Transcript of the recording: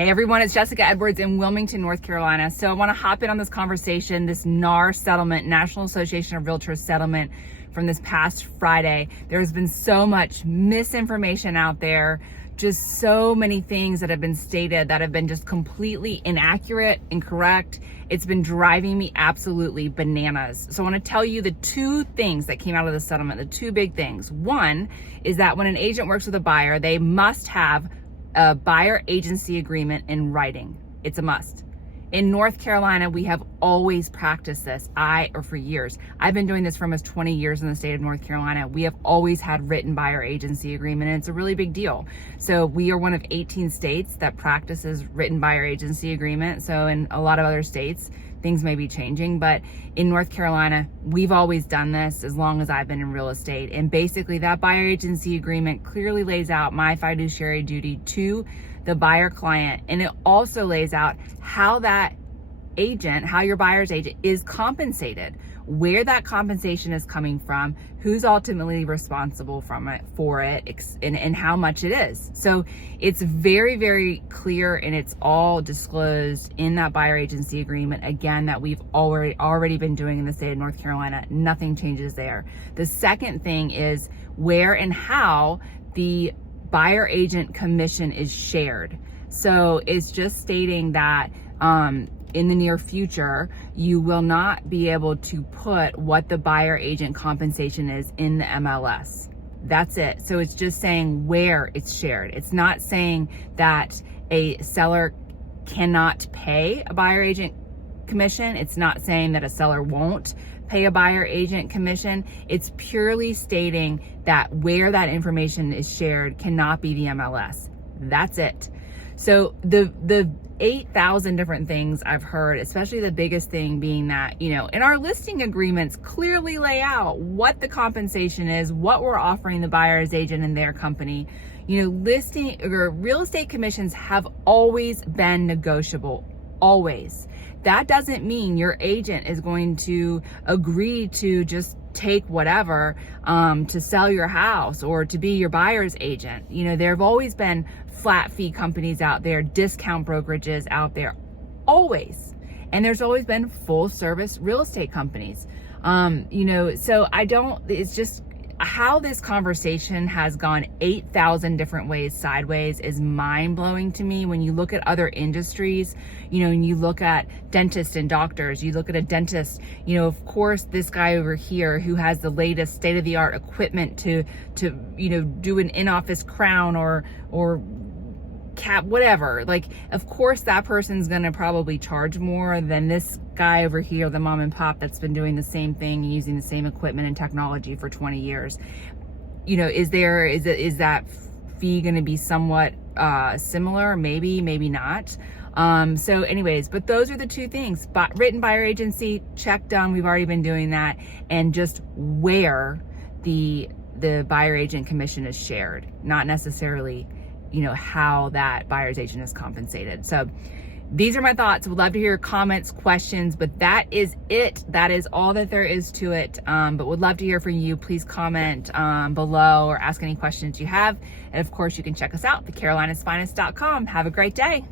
Hey everyone, it's Jessica Edwards in Wilmington, North Carolina. So I want to hop in on this conversation, this NAR settlement, National Association of Realtors settlement from this past Friday. There's been so much misinformation out there, just so many things that have been stated that have been just completely inaccurate, incorrect. It's been driving me absolutely bananas. So I want to tell you the two things that came out of the settlement, the two big things. One is that when an agent works with a buyer, they must have a buyer agency agreement in writing. It's a must. In North Carolina, we have always practiced this. For years. I've been doing this for almost 20 years in the state of North Carolina. We have always had written buyer agency agreement, and it's a really big deal. So we are one of 18 states that practices written buyer agency agreement. So in a lot of other states, things may be changing, but in North Carolina, we've always done this as long as I've been in real estate. And basically that buyer agency agreement clearly lays out my fiduciary duty to the buyer client. And it also lays out how that agent, how your buyer's agent is compensated, where that compensation is coming from, who's ultimately responsible for it, and how much it is. So it's very, very clear, and it's all disclosed in that buyer agency agreement, again, that we've already been doing in the state of North Carolina. Nothing changes there. The second thing is where and how the buyer agent commission is shared. So it's just stating that in the near future, you will not be able to put what the buyer agent compensation is in the MLS. That's it. So it's just saying where it's shared. It's not saying that a seller cannot pay a buyer agent commission. It's not saying that a seller won't pay a buyer agent commission. It's purely stating that where that information is shared cannot be the MLS. That's it. So the 8,000 different things I've heard, especially the biggest thing being that, in our listing agreements clearly lay out what the compensation is, what we're offering the buyer's agent and their company. Listing or real estate commissions have always been negotiable, always. That doesn't mean your agent is going to agree to just take whatever to sell your house or to be your buyer's agent. There have always been flat fee companies out there, discount brokerages out there, always. And there's always been full service real estate companies. So it's just how this conversation has gone 8,000 different ways sideways is mind-blowing to me. When you look at other industries, and you look at dentists and doctors, you look at a dentist, of course, this guy over here who has the latest state-of-the-art equipment to do an in-office crown or cap, whatever. Of course, that person's gonna probably charge more than this guy over here, the mom and pop that's been doing the same thing, using the same equipment and technology for 20 years. Is that fee gonna be somewhat similar? Maybe, maybe not. So anyways, but those are the two things. Written buyer agency, check done. We've already been doing that. And just where the buyer agent commission is shared, not necessarily how that buyer's agent is compensated. So these are my thoughts. Would love to hear your comments, questions, but that is it. That is all that there is to it. But would love to hear from you. Please comment below or ask any questions you have. And of course, you can check us out, thecarolinesfinest.com. Have a great day.